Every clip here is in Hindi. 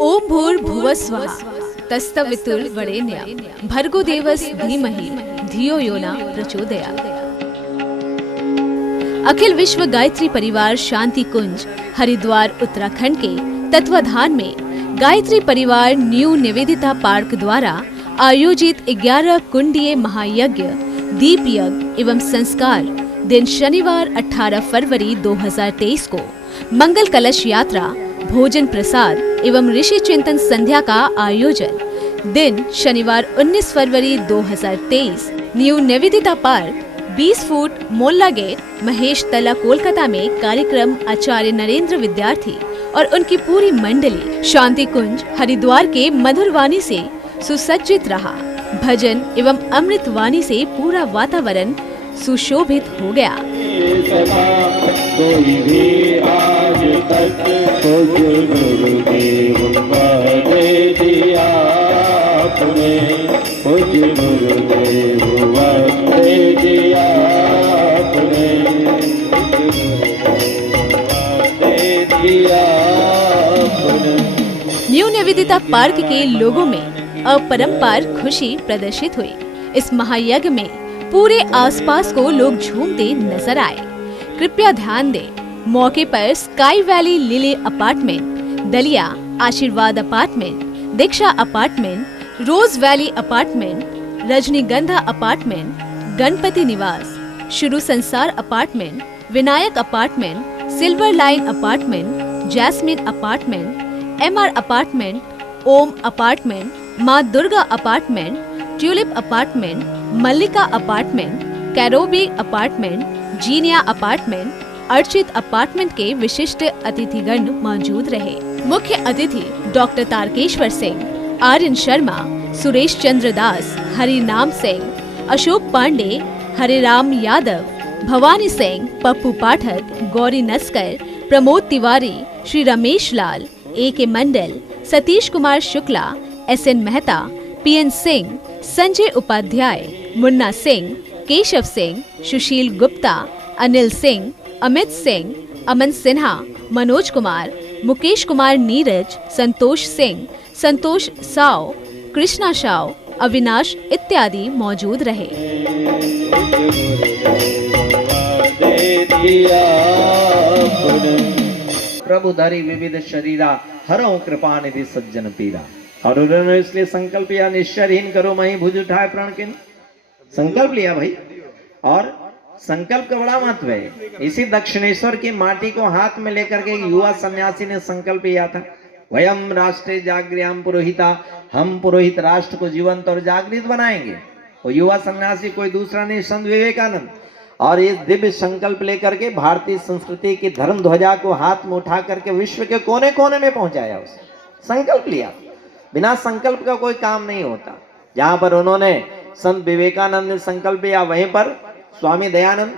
ओम भूर्भुवः स्वः तत्सवितुर्वरेण्यं भर्गो देवस्य धीमहि धियो यो न प्रचोदयात्। अखिल विश्व गायत्री परिवार शांति कुंज हरिद्वार उत्तराखंड के तत्वाधान में गायत्री परिवार न्यू निवेदिता पार्क द्वारा आयोजित 11 कुंडीय महायज्ञ दीप यज्ञ एवं संस्कार दिन शनिवार 18 फरवरी 2023 को मंगल कलश यात्रा, भोजन प्रसाद एवं ऋषि चिंतन संध्या का आयोजन दिन शनिवार 19 फरवरी 2023 new Nivedita park 20 foot Molla gate, Maheshtala, Kolkata में कार्यक्रम आचार्य नरेंद्र विद्यार्थी और उनकी पूरी मंडली शांति कुंज हरिद्वार के मधुर वाणी से सुसज्जित रहा। भजन एवं अमृत वाणी से पूरा वातावरण सुशोभित हो गया। न्यू निवेदिता पार्क के लोगों में अपरंपार खुशी प्रदर्शित हुई। इस महायज्ञ में पूरे आसपास को लोग झूमते नजर आए। कृपया ध्यान दें, मौके पर sky valley lily apartment, Dahlia Ashirwad apartment, Diksha apartment, Rose Valley apartment, Rajnigandha apartment, Ganpati Niwas, शुरू Sansar apartment, Vinayak apartment, Silver Line apartment, Jasmine apartment, MR apartment, Om apartment, Maa Durga apartment, Tulip apartment, Mallika apartment, कैरोबी apartment, Zinnia apartment, Archit apartment के विशिष्ट अतिथिगण मौजूद रहे। मुख्य अतिथि डॉक्टर तारकेश्वर सिंह, आर्यन शर्मा, सुरेश चंद्र दास, हरिनाम सिंह, अशोक पांडे, हरिराम यादव, भवानी सिंह, पप्पू पाठक, गौरी नस्कर, प्रमोद तिवारी, श्री रमेश लाल, AK मंडल, सतीश कुमार शुक्ला, SN मेहता, PN सिंह, संजय उपाध्याय, मुन्ना सिंह, केशव सिंह, सुशील गुप्ता, अनिल सिंह, अमित सिंह, अमन सिन्हा, मनोज कुमार, मुकेश कुमार नीरज, संतोष सिंह, संतोष साव, कृष्णा साव, अविनाश इत्यादि मौजूद रहे। प्रभु धरी विविध शरीरा हरऊ कृपा निधि सज्जन पीरा। और उन्होंने इसलिए संकल्प लिया, निश्चरहीन करो मही भुज उठाए प्रण किन। संकल्प लिया भाई, और संकल्प का बड़ा महत्व है। इसी दक्षिणेश्वर की माटी को हाथ में लेकर के युवा सन्यासी ने संकल्प लिया था, वयम राष्ट्रे जागृयाम पुरोहिता, हम पुरोहित राष्ट्र को जीवंत और जागृत बनाएंगे। वो युवा सन्यासी कोई दूसरा नहीं, संत विवेकानंद। और इस दिव्य संकल्प लेकर के भारतीय संस्कृति की धर्म ध्वजा को हाथ में उठा करके विश्व के कोने कोने में पहुंचाया। उसे संकल्प लिया, बिना संकल्प का कोई काम नहीं होता। जहां पर उन्होंने संत विवेकानंद ने संकल्प लिया, वहीं पर स्वामी दयानंद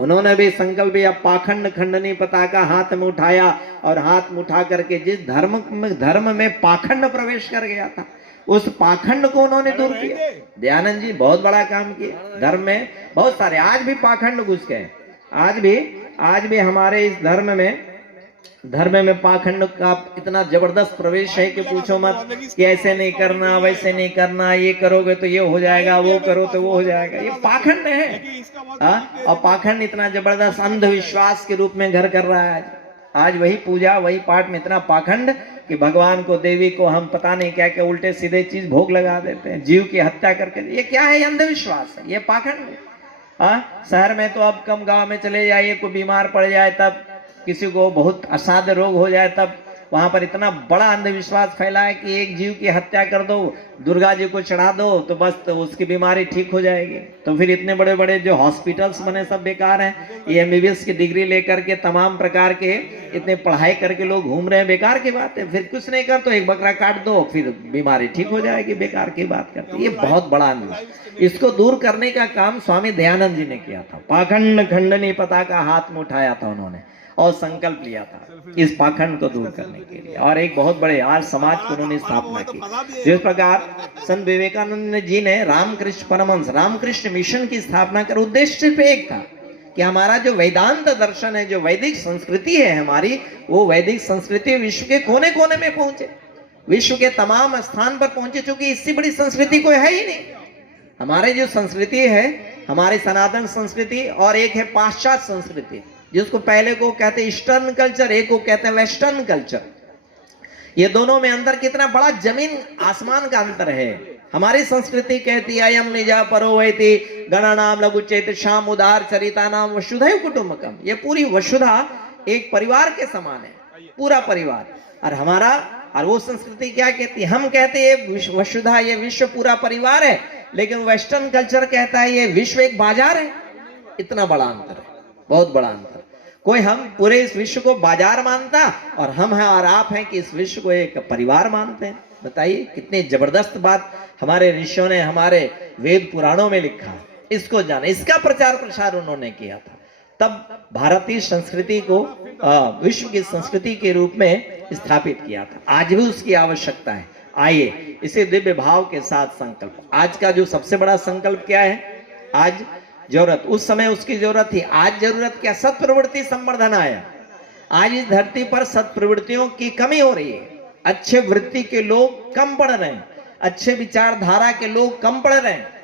उन्होंने भी संकल्प लिया। पाखंड खंडनी पताका हाथ में उठाया, और हाथ में उठा करके जिस धर्म में पाखंड प्रवेश कर गया था, उस पाखंड को उन्होंने दूर किया। दयानंद जी बहुत बड़ा काम किया। धर्म में बहुत सारे आज भी पाखंड घुस गए। आज भी हमारे इस धर्म में पाखंड का इतना जबरदस्त प्रवेश है कि पूछो मत, कि ऐसे नहीं करना, वैसे नहीं करना, ये करोगे तो ये हो जाएगा, वो करो तो वो हो जाएगा। ये पाखंड है। और पाखंड इतना जबरदस्त अंधविश्वास के रूप में घर कर रहा है। आज वही पूजा, वही पाठ में इतना पाखंड कि भगवान को, देवी को हम पता नहीं क्या क्या उल्टे सीधे चीज भोग लगा देते हैं, जीव की हत्या करके। ये क्या है? अंधविश्वास है, ये पाखंड है। शहर में तो अब कम, गांव में चले जाइए, कोई बीमार पड़ जाए तब, किसी को बहुत असाध्य रोग हो जाए तब, वहां पर इतना बड़ा अंधविश्वास फैला है कि एक जीव की हत्या कर दो, दुर्गा जी को चढ़ा दो, तो बस तो उसकी बीमारी ठीक हो जाएगी। तो फिर इतने बड़े बड़े जो हॉस्पिटल्स बने सब बेकार हैं। ये MBBS की डिग्री लेकर के तमाम प्रकार के इतने पढ़ाई करके लोग घूम रहे हैं, बेकार की बात है। फिर कुछ नहीं कर तो एक बकरा काट दो, फिर बीमारी ठीक हो जाएगी, बेकार की बात करते। ये बहुत बड़ा अंधविश्वास। इसको दूर करने का काम स्वामी दयानंद जी ने किया था। पाखंड खंडनी पताका हाथ में उठाया था उन्होंने, और संकल्प लिया था इस पाखंड को दूर करने के लिए। और एक बहुत बड़े आर्य समाज की उन्होंने स्थापना की। जिस प्रकार संत विवेकानंद जी ने रामकृष्ण परमहंस, रामकृष्ण मिशन की स्थापना कर, उद्देश्य सिर्फ एक था कि हमारा जो वेदांत दर्शन है, जो वैदिक संस्कृति है हमारी, वो वैदिक संस्कृति विश्व के कोने कोने में पहुंचे। विश्व के तमाम स्थान पर पहुंचे, चूंकि इससे बड़ी संस्कृति कोई है ही नहीं। हमारे जो संस्कृति है, हमारी सनातन संस्कृति, और एक है पाश्चात्य संस्कृति, जिसको पहले को कहते हैं ईस्टर्न कल्चर, एक को कहते हैं वेस्टर्न कल्चर। ये दोनों में अंतर कितना बड़ा, जमीन आसमान का अंतर है। हमारी संस्कृति कहती है अयम निजा परो वैति गणानाम लघुचैत श्याम उदार चरिता नाम वसुधैव कुटुंबकम। ये पूरी वसुधा एक परिवार के समान है, पूरा परिवार। और हमारा, और वो संस्कृति क्या कहती है, हम कहते हैं वसुधा, ये विश्व पूरा परिवार है, लेकिन वेस्टर्न कल्चर कहता है ये विश्व एक बाजार है। इतना बड़ा अंतर है, बहुत बड़ा अंतर। कोई हम पूरे इस विश्व को बाजार मानता, और हम हैं और आप हैं कि इस विश्व को एक परिवार मानते हैं। बताइए कितनी जबरदस्त बात हमारे ऋषियों ने हमारे वेद पुराणों में लिखा। इसको जाने, इसका प्रचार प्रसार उन्होंने किया था। तब भारतीय संस्कृति को विश्व की संस्कृति के रूप में स्थापित किया था। आज भी उसकी आवश्यकता है। आइए इसे दिव्य भाव के साथ संकल्प, आज का जो सबसे बड़ा संकल्प क्या है, आज जरूरत, उस समय उसकी जरूरत थी, आज जरूरत क्या, सत्प्रवृत्ति संवर्धन आया। आज इस धरती पर सत्प्रवृत्तियों की कमी हो रही है। अच्छे वृत्ति के लोग कम पढ़ रहे हैं, अच्छे विचारधारा के लोग कम पढ़ रहे हैं।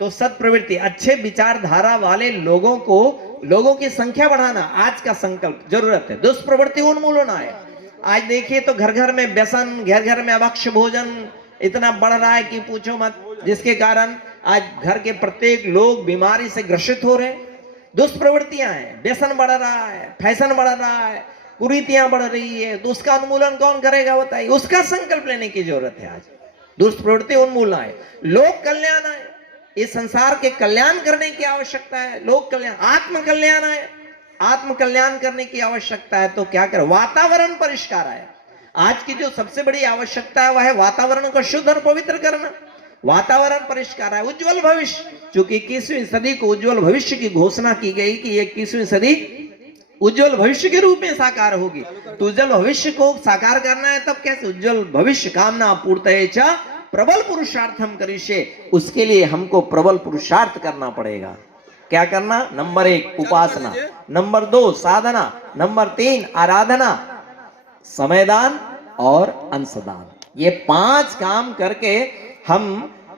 तो सत्प्रवृत्ति, अच्छे विचारधारा वाले लोगों को, लोगों की संख्या बढ़ाना आज का संकल्प, जरूरत है। दुष्प्रवृत्ति उन्मूलन आए। आज देखिए तो घर घर में व्यसन, घर घर में अभक्ष्य भोजन इतना बढ़ रहा है कि पूछो मत, जिसके कारण आज घर के प्रत्येक लोग बीमारी से ग्रसित हो रहे हैं। दुष्प्रवृत्तियां हैं, व्यसन बढ़ रहा है, फैशन बढ़ रहा है, कुरीतियां बढ़ रही है, तो उसका उन्मूलन कौन करेगा बताइए। उसका संकल्प लेने की जरूरत है। आज दुष्प्रवृत्ति उन्मूलन आए, लोक कल्याण आए, इस संसार के कल्याण करने की आवश्यकता है। लोक कल्याण, आत्म कल्याण आए, आत्म कल्याण करने की आवश्यकता है। तो क्या करें, वातावरण परिष्कार आए। आज की जो सबसे बड़ी आवश्यकता है वह है वातावरण को शुद्ध और पवित्र करना। वातावरण परिष्कार है, उज्जवल भविष्य, क्योंकि 21वीं सदी को उज्जवल भविष्य की घोषणा की गई कि 21वीं सदी उज्जवल भविष्य के रूप में साकार होगी। तो उज्जवल भविष्य को साकार करना है, तब कैसे, उज्जवल भविष्य कामना पूर्तये च प्रबल पुरुषार्थम करिष्ये। उसके लिए हमको प्रबल पुरुषार्थ करना पड़ेगा। क्या करना, नंबर 1 उपासना, नंबर 2 साधना, नंबर 3 आराधना, समयदान और अंशदान। ये 5 काम करके हम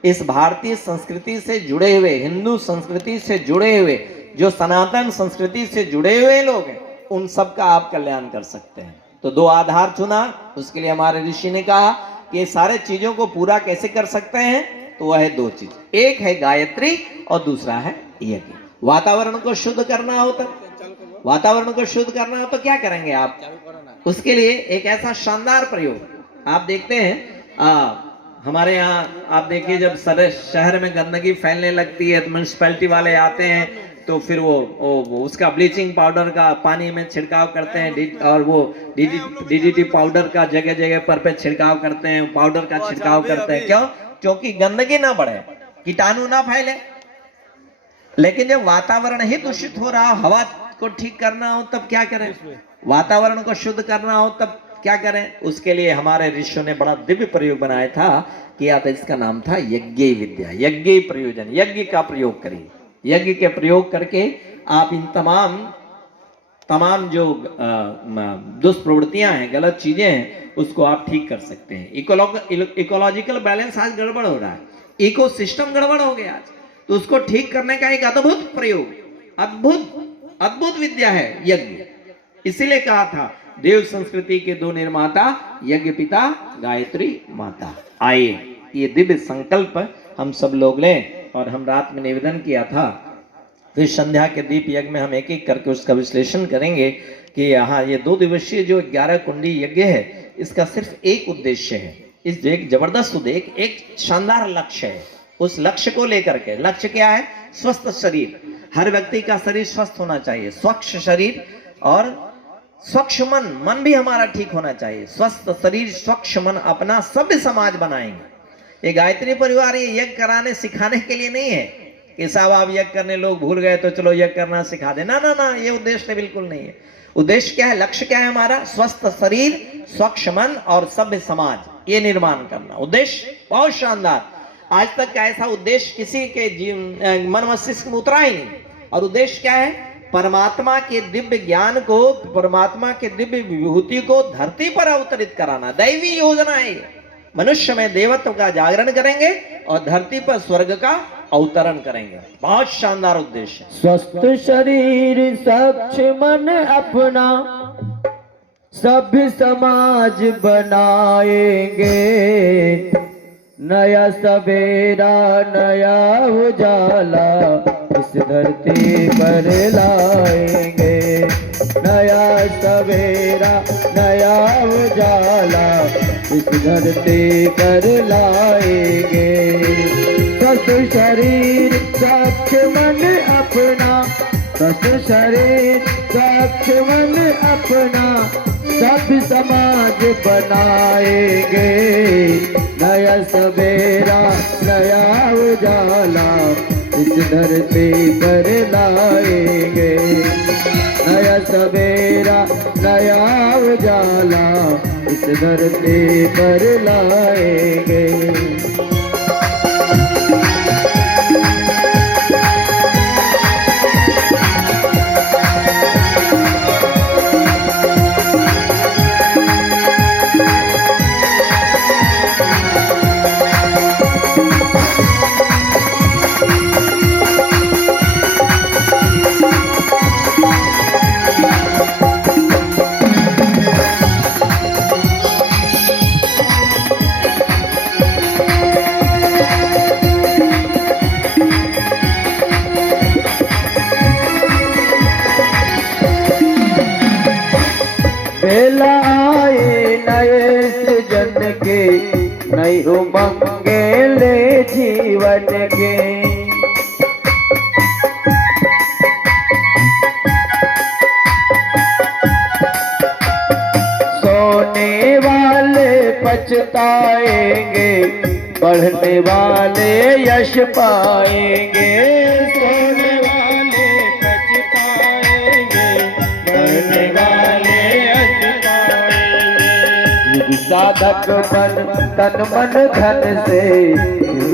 इस भारतीय संस्कृति से जुड़े हुए, हिंदू संस्कृति से जुड़े हुए, जो सनातन संस्कृति से जुड़े हुए लोग हैं, उन सब का आप कल्याण कर सकते हैं। तो 2 आधार चुना। उसके लिए हमारे ऋषि ने कहा कि ये सारे चीजों को पूरा कैसे कर सकते हैं, तो वह है 2 चीज, एक है गायत्री और दूसरा है यज्ञ। वातावरण को शुद्ध करना हो तो, वातावरण को शुद्ध करना हो तो क्या करेंगे आप, उसके लिए एक ऐसा शानदार प्रयोग आप देखते हैं। हमारे यहाँ आप देखिए, जब शहर में गंदगी फैलने लगती है तो म्यूनिसिपैलिटी वाले आते हैं, तो फिर वो उसका ब्लीचिंग पाउडर का पानी में छिड़काव करते हैं, और वो डीडीटी पाउडर का जगह जगह पर पे छिड़काव करते हैं, पाउडर का छिड़काव करते हैं। क्यों, क्योंकि गंदगी ना बढ़े, कीटाणु ना फैले। लेकिन जब वातावरण ही दूषित हो रहा, हवा को ठीक करना हो तब क्या करें, वातावरण को शुद्ध करना हो तब क्या करें। उसके लिए हमारे ऋषियों ने बड़ा दिव्य प्रयोग बनाया था, किया था। इसका नाम था यज्ञ विद्या, यज्ञ प्रयोजन। यज्ञ का प्रयोग करिए, यज्ञ के प्रयोग करके आप इन तमाम जो दुष्प्रवृत्तियां हैं, गलत चीजें हैं, उसको आप ठीक कर सकते हैं। इकोलॉजिकल बैलेंस आज गड़बड़ हो रहा है, इकोसिस्टम गड़बड़ हो गया आज, तो उसको ठीक करने का एक अद्भुत प्रयोग, अद्भुत विद्या है यज्ञ। इसीलिए कहा था देव संस्कृति के 2 निर्माता, यज्ञ पिता, गायत्री माता। आइए ये दिव्य संकल्प हम सब लोग लें। और हम रात में निवेदन किया था, फिर संध्या के दीप यज्ञ में हम एक एक करके उसका विश्लेषण करेंगे कि यहाँ ये 2 दिवसीय जो 11 कुंडी यज्ञ है, इसका सिर्फ एक उद्देश्य है। इस एक जबरदस्त उद्देश्य, एक शानदार लक्ष्य है। उस लक्ष्य को लेकर के, लक्ष्य क्या है, स्वस्थ शरीर। हर व्यक्ति का शरीर स्वस्थ होना चाहिए, स्वच्छ शरीर और स्वच्छ मन, मन भी हमारा ठीक होना चाहिए। स्वस्थ शरीर, स्वच्छ मन, अपना सभ्य समाज बनाएंगे। ये गायत्री परिवार ये यज्ञ कराने सिखाने के लिए नहीं है कि साहब आप यज्ञ करने लोग भूल गए तो चलो यज्ञ करना सिखा दे, ना ना ना, ये उद्देश्य बिल्कुल नहीं है। उद्देश्य क्या है, लक्ष्य क्या है हमारा, स्वस्थ शरीर, स्वच्छ मन और सभ्य समाज, ये निर्माण करना। उद्देश्य बहुत शानदार, आज तक का ऐसा उद्देश्य किसी के मन मस्तिष्क में उतरा ही नहीं। और उद्देश्य क्या है, परमात्मा के दिव्य ज्ञान को, परमात्मा के दिव्य विभूति को धरती पर अवतरित कराना, दैवी योजना है। मनुष्य में देवत्व का जागरण करेंगे और धरती पर स्वर्ग का अवतरण करेंगे। बहुत शानदार उद्देश्य। स्वस्थ शरीर स्वच्छ मन अपना सभ्य समाज बनाएंगे, नया सवेरा नया उजाला इस धरती पर लाएंगे। नया सवेरा नया उजाला इस धरती पर लाएंगे। स्वस्थ शरीर स्वच्छ मन अपना, स्वस्थ शरीर स्वच्छ मन अपना सभ्य समाज बनाएंगे। नया सवेरा नया उजाला इस धरती पर लाएंगे। नया सवेरा नया उजाला इस धरती पर लाएंगे। बेला आए नए सृजन के, नई उमंगे ले जीवन के। सोने वाले पछताएंगे, बढ़ने वाले यश पाएंगे। सोने वाले पछताएंगे, बढ़ने वाले साधक बन तन मन धन से,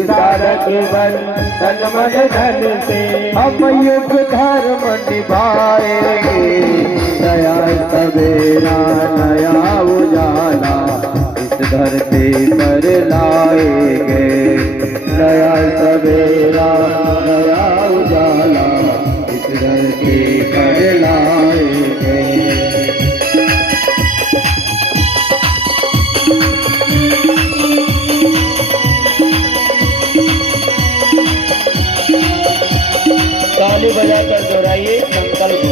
साधक बन तन मन धन से हम युग धर्म निभाएंगे। नया सवेरा नया उजाला इस धरती पर लाएंगे। नया सवेरा नया उजाला इस धरती पर लाएंगे। ताली बजाकर दोहराइए संकल्प।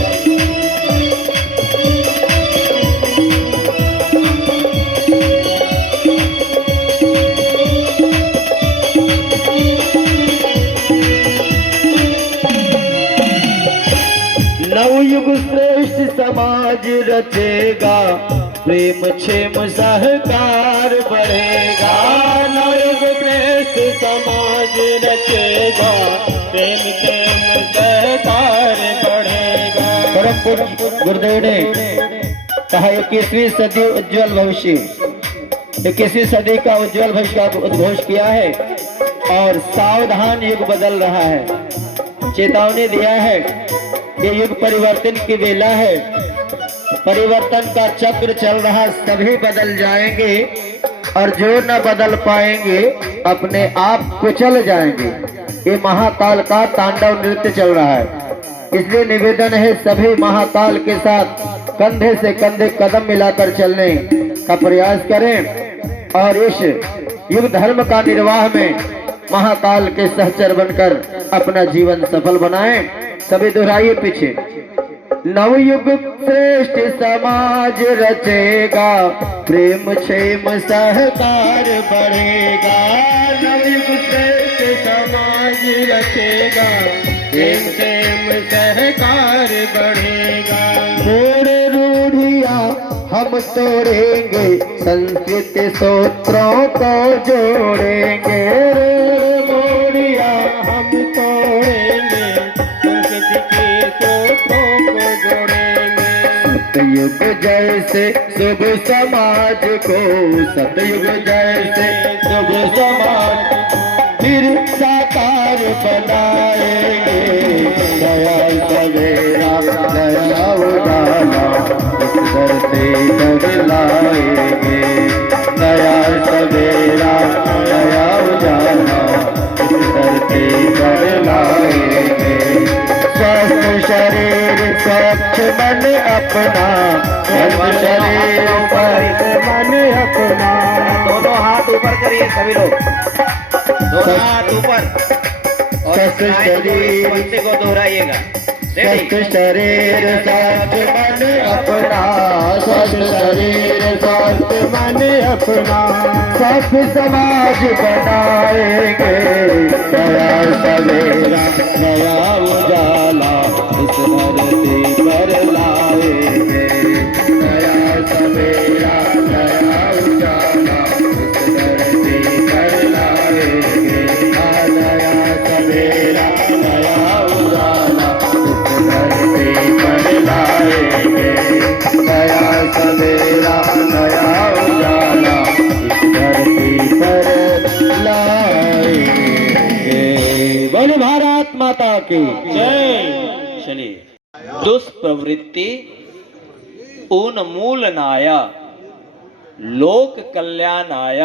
नवयुग श्रेष्ठ समाज रचेगा, प्रेम क्षेम सहकार बढ़ेगा। नवयुग श्रेष्ठ समाज रचेगा, प्रेम क्षेम सहकार बढ़ेगा। परम पूज्य गुरुदेव ने कहा 21वीं सदी उज्जवल भविष्य, 21वीं सदी का उज्जवल भविष्य का उद्घोष किया है और सावधान युग बदल रहा है। चेतावनी दिया है, ये युग परिवर्तन की बेला है। परिवर्तन का चक्र चल रहा, सभी बदल जाएंगे और जो न बदल पाएंगे अपने आप कुचल जाएंगे। ये महाकाल का तांडव नृत्य चल रहा है। इसलिए निवेदन है सभी महाकाल के साथ कंधे से कंधे कदम मिलाकर चलने का प्रयास करें और इस युग धर्म का निर्वाह में महाकाल के सहचर बनकर अपना जीवन सफल बनाएं। सभी दोहराइए पीछे। नवयुग श्रेष्ठ समाज रचेगा, प्रेम क्षेम सहकार बढ़ेगा। नवयुग श्रेष्ठ समाज रचेगा, प्रेम क्षेम सहकार बढ़ेगा। मूढ़ रूढ़ियां हम तोड़ेंगे, संस्कृत सूत्रों को जोड़ेंगे। मूढ़ियां हम तोड़ेंगे, संस्कृत के सूत्रों को जोड़ेंगे। सतयुग जैसे शुभ समाज को, सतयुग जैसे शुभ समाज फिर साकार बनाएंगे। नया सवेरा नया उजाला इस धरती पर लाएंगे। नया सवेरा अपना, पंच शरीर सत मन अपना। दोनों हाथ ऊपर करिए सभी लोग, दोनों हाथ ऊपर, और सत शरीर पंक्ति को दोहराइएगा। सत शरीर सत मन अपना, सत शरीर सत मन अपना। सब समाज बनाएंगे, नया सवेरा नया उजाला इस धरती पर लाएंगे। नया सवेरा नया उजाला इस धरती पर लाएंगे। नया सवेरा नया उजाला धरती पर लाएंगे। नया सवेरा नया उजाला इस धरती पर लाएंगे। बोलो भारत माता की जय। चलिए, दुष्प्रवृत्ति उन्मूलनाय लोक कल्याणाय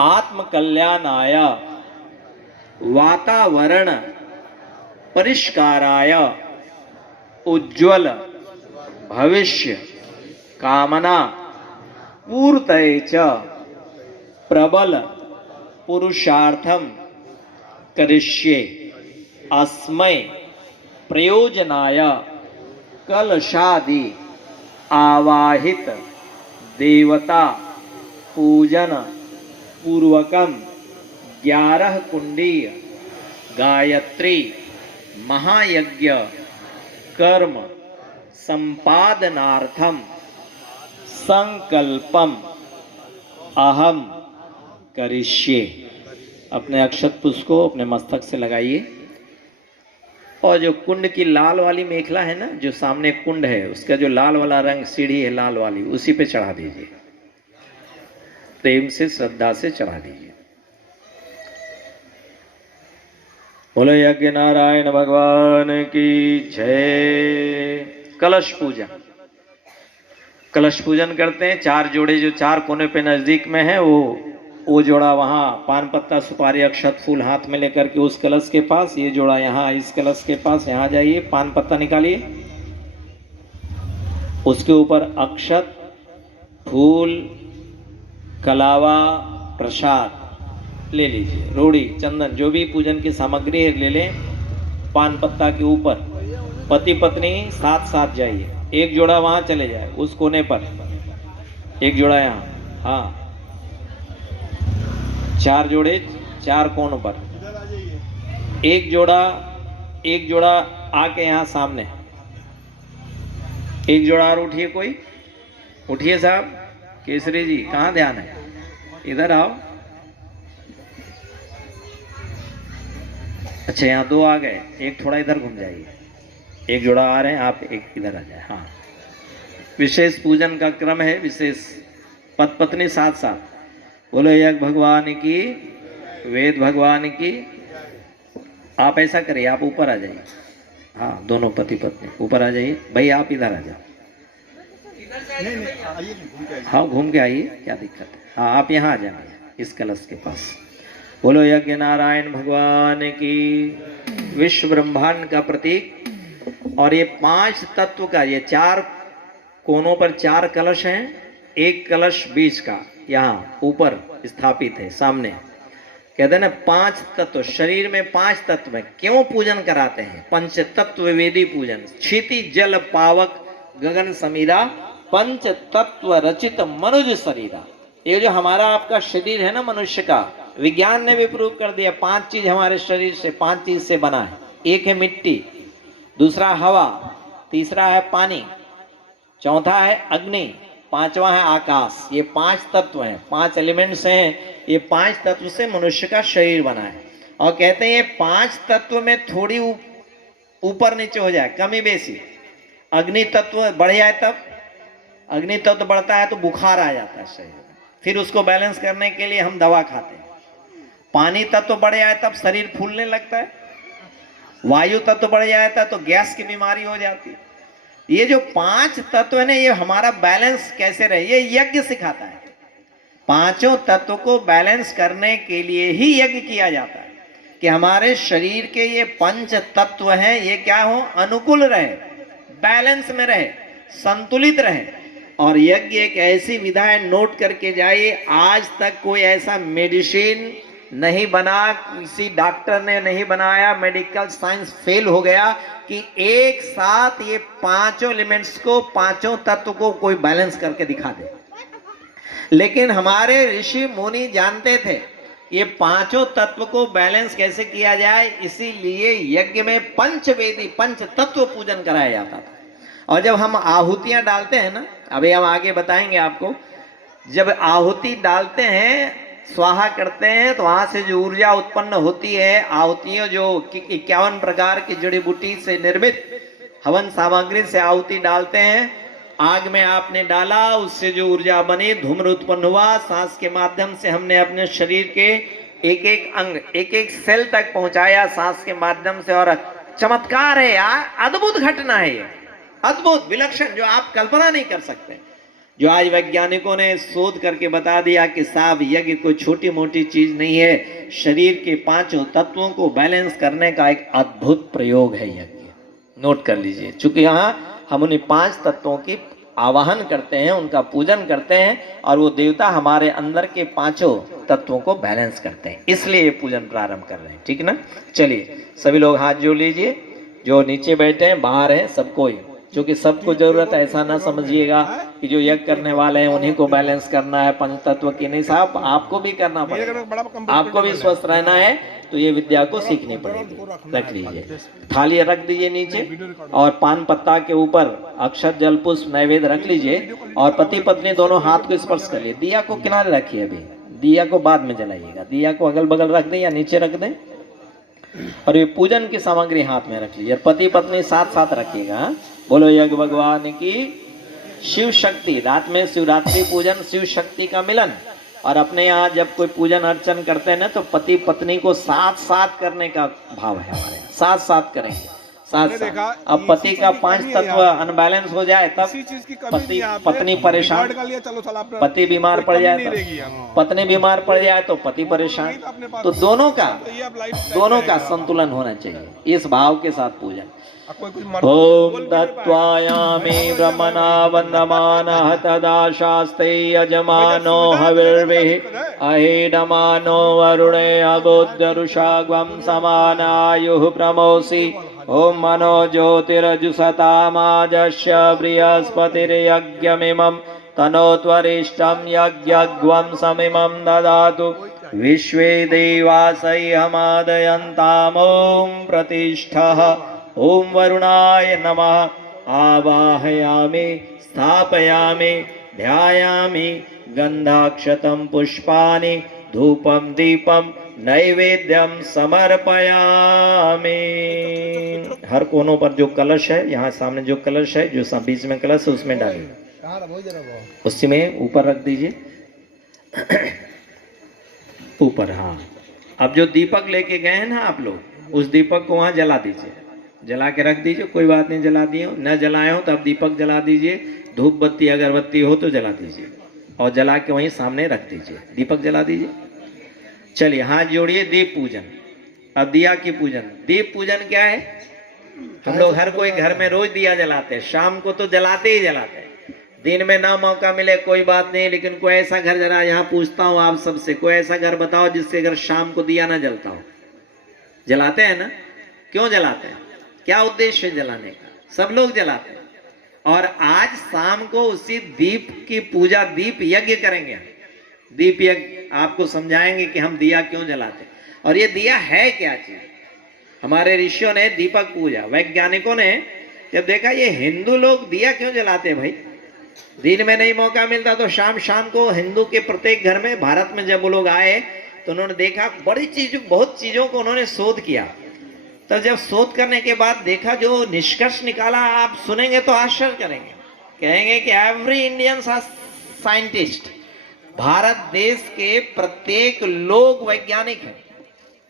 आत्म कल्याणाय वातावरण परिष्काराय उज्ज्वल भविष्य कामना पूर्तये च प्रबल पुरुषार्थम करिष्ये अस्मै प्रयोजनाय कलशादि आवाहित देवता पूजन पूर्वकम 11 कुंडीय गायत्री महायज्ञ कर्म संपादनार्थम संकल्पम अहम करिष्ये। अपने अक्षत पुष्प को अपने मस्तक से लगाइए, और जो कुंड की लाल वाली मेखला है ना, जो सामने कुंड है उसका जो लाल वाला रंग सीढ़ी है लाल वाली, उसी पे चढ़ा दीजिए। प्रेम से श्रद्धा से चढ़ा दीजिए। बोलो यज्ञ नारायण भगवान की जय। कलश पूजन, कलश पूजन करते हैं। 4 जोड़े जो 4 कोने पे नजदीक में है, वो जोड़ा वहाँ पान पत्ता सुपारी अक्षत फूल हाथ में लेकर के उस कलश के पास, ये जोड़ा यहाँ इस कलश के पास, यहाँ जाइए, पान पत्ता निकालिए, उसके ऊपर अक्षत फूल कलावा प्रसाद ले लीजिए, रोड़ी चंदन जो भी पूजन की सामग्री है ले लें। पान पत्ता के ऊपर पति पत्नी साथ साथ जाइए, एक जोड़ा वहां चले जाए उस कोने पर, एक जोड़ा यहाँ, हाँ 4 जोड़े 4 कोनों पर, एक जोड़ा आके यहाँ सामने, एक जोड़ा और उठिए, कोई उठिए साहब। केसरी जी कहाँ ध्यान है, इधर आओ। अच्छा यहाँ 2 आ गए, एक थोड़ा इधर घूम जाइए, एक जोड़ा आ रहे हैं, आप एक इधर आ जाए। हाँ, विशेष पूजन का क्रम है, विशेष पति पत्नी साथ साथ। बोलो यज्ञ भगवान की, वेद भगवान की। आप ऐसा करिए, आप ऊपर आ जाइए, हाँ दोनों पति पत्नी ऊपर आ जाइए। भाई आप इधर आ जाओ, हाँ घूम के आइए, क्या दिक्कत है। हाँ आप यहाँ आ जाइए इस कलश के पास। बोलो यज्ञ नारायण भगवान की। विश्व ब्रह्मांड का प्रतीक, और ये 5 तत्व का, ये 4 कोनों पर 4 कलश हैं, एक कलश बीच का यहाँ ऊपर स्थापित है सामने। कहते हैं ना 5 तत्व, शरीर में 5 तत्व है। क्यों पूजन कराते हैं? पंच तत्व वेदी पूजन। क्षिति जल पावक गगन समीरा, पंच तत्व रचित मनुज शरीरा। ये जो हमारा आपका शरीर है ना मनुष्य का, विज्ञान ने भी प्रूव कर दिया 5 चीज हमारे शरीर से, 5 चीज से बना है। एक है मिट्टी, दूसरा हवा, तीसरा है पानी, चौथा है अग्नि, 5वां है आकाश। ये 5 तत्व हैं, 5 एलिमेंट्स हैं। ये 5 तत्व से मनुष्य का शरीर बना है। और कहते हैं ये 5 तत्व में थोड़ी ऊपर नीचे हो जाए, कमी बेसी, अग्नि तत्व बढ़ जाए तब, अग्नि तत्व बढ़ता है तो बुखार आ जाता है शरीर में, फिर उसको बैलेंस करने के लिए हम दवा खाते हैं। पानी तत्व बढ़ जाए तब शरीर फूलने लगता है, वायु तत्व बढ़ जाता है तो गैस की बीमारी हो जाती है। ये जो 5 तत्व है ना, ये हमारा बैलेंस कैसे रहे, ये यज्ञ सिखाता है। 5 तत्व को बैलेंस करने के लिए ही यज्ञ किया जाता है कि हमारे शरीर के ये 5 तत्व हैं, ये क्या हो, अनुकूल रहे, बैलेंस में रहे, संतुलित रहे। और यज्ञ एक ऐसी विधा है, नोट करके जाइए, आज तक कोई ऐसा मेडिसिन नहीं बना, किसी डॉक्टर ने नहीं बनाया, मेडिकल साइंस फेल हो गया कि एक साथ ये पांचों एलिमेंट्स को, पांचों तत्व को कोई बैलेंस करके दिखा दे। लेकिन हमारे ऋषि मुनि जानते थे ये पांचों तत्व को बैलेंस कैसे किया जाए, इसीलिए यज्ञ में पंचवेदी, पंच तत्व पूजन कराया जाता था। और जब हम आहुतियां डालते हैं ना, अभी हम आगे बताएंगे आपको, जब आहुति डालते हैं, स्वाहा करते हैं, तो वहां से जो ऊर्जा उत्पन्न होती है, आहुतियां जो 51 प्रकार की जड़ी बूटी से निर्मित हवन सामग्री से आहुति डालते हैं, आग में आपने डाला, उससे जो ऊर्जा बनी, धूम्र उत्पन्न हुआ, सांस के माध्यम से हमने अपने शरीर के एक एक अंग, एक एक सेल तक पहुंचाया सांस के माध्यम से। और चमत्कार है यार, अद्भुत घटना है ये, अद्भुत विलक्षण, जो आप कल्पना नहीं कर सकते, जो आज वैज्ञानिकों ने शोध करके बता दिया कि साहब यज्ञ कोई छोटी मोटी चीज नहीं है, शरीर के पांचों तत्वों को बैलेंस करने का एक अद्भुत प्रयोग है यज्ञ। नोट कर लीजिए, चूंकि यहाँ हम उन्हें 5 तत्वों की आवाहन करते हैं, उनका पूजन करते हैं, और वो देवता हमारे अंदर के 5 तत्वों को बैलेंस करते हैं, इसलिए ये पूजन प्रारंभ कर रहे हैं। ठीक ना, चलिए सभी लोग हाथ जोड़ लीजिए, जो नीचे बैठे हैं, बाहर हैं, सबको ही, क्योंकि सबको जरूरत है, ऐसा ना समझिएगा कि जो यज्ञ करने वाले हैं उन्हीं को बैलेंस करना है पंच तत्व की, नहीं साहब, आपको भी करना पड़ेगा, आपको भी स्वस्थ रहना है, तो ये विद्या को सीखनी पड़ेगी। रख लीजिए, थाली रख दीजिए नीचे, और पान पत्ता के ऊपर अक्षत जल पुष्प नैवेद्य रख लीजिए, और पति पत्नी दोनों हाथ को स्पर्श कर लिए। दिया को किनारे रखिए, अभी दिया को बाद में जलाइएगा, दिया को अगल बगल रख दें या नीचे रख दें, और ये पूजन की सामग्री हाथ में रख लीजिए, पति पत्नी साथ साथ रखिएगा। बोलो यज्ञ भगवान की शिव शक्ति। रात में शिवरात्रि पूजन, शिव शक्ति का मिलन। और अपने यहाँ जब कोई पूजन अर्चन करते हैं ना, तो पति पत्नी को साथ साथ करने का भाव है हमारे यहाँ, साथ साथ करेंगे, साथ साथ। अब पति का 5 तत्व अनबैलेंस हो जाए तब पति पत्नी परेशान, पति बीमार पड़ जाए तो पत्नी बीमार पड़ जाए तो पति परेशान, तो दोनों का संतुलन होना चाहिए, इस भाव के साथ पूजन। ओम तत्वायामि ब्रह्मणा वन्दमानः तदा शास्त्रे यजमानो हविर्भिः अहेडमानो वरुणे अबुद्धरुषाग्वं समानायुः प्रमोषि। ओम मनो ज्योतिरजुषतामाजस्य बृहस्पतिर्यज्ञमिमं तनोत्वरिष्ठं यज्ञग्वं समिमं ददातु। विश्वे देवासह्यमादयन्ताम् ॐ प्रतिष्ठः। ओम वरुणाय नमः। आवाहयामि स्थापयामि ध्यायामि गंधाक्षतं पुष्पाणि धूपं दीपं नैवेद्यम समर्पयामि। हर कोनों पर जो कलश है, यहाँ सामने जो कलश है, जो बीच में कलश है, उसमें डालिए, उसी में ऊपर रख दीजिए, ऊपर। हाँ, अब जो दीपक लेके गए हैं ना आप लोग, उस दीपक को वहां जला दीजिए, जला के रख दीजिए, कोई बात नहीं, जला दिए हो न जलाए हो तो अब दीपक जला दीजिए, धूप बत्ती अगरबत्ती हो तो जला दीजिए, और जला के वहीं सामने रख दीजिए, दीपक जला दीजिए। चलिए हाथ जोड़िए, दीप पूजन। अब दिया की पूजन। दीप पूजन क्या है? हम लोग हर कोई घर में रोज दिया जलाते हैं, शाम को तो जलाते ही जलाते हैं, दिन में ना मौका मिले कोई बात नहीं, लेकिन कोई ऐसा घर, जरा यहाँ पूछता हूँ आप सबसे, कोई ऐसा घर बताओ जिसके घर शाम को दिया ना जलता हो? जलाते हैं ना? क्यों जलाते हैं? क्या उद्देश्य है जलाने का? सब लोग जलाते हैं। और आज शाम को उसी दीप की पूजा, दीप यज्ञ करेंगे। दीप यज्ञ आपको समझाएंगे कि हम दिया क्यों जलाते हैं, और ये दिया है क्या चीज। हमारे ऋषियों ने दीपक पूजा, वैज्ञानिकों ने जब देखा ये हिंदू लोग दिया क्यों जलाते भाई, दिन में नहीं मौका मिलता तो शाम को हिंदू के प्रत्येक घर में, भारत में जब वो लोग आए तो उन्होंने देखा बहुत चीजों को उन्होंने शोध किया। तो जब शोध करने के बाद देखा, जो निष्कर्ष निकाला आप सुनेंगे तो आश्चर्य करेंगे, कहेंगे कि एवरी इंडियन साइंटिस्ट, भारत देश के प्रत्येक लोग वैज्ञानिक हैं।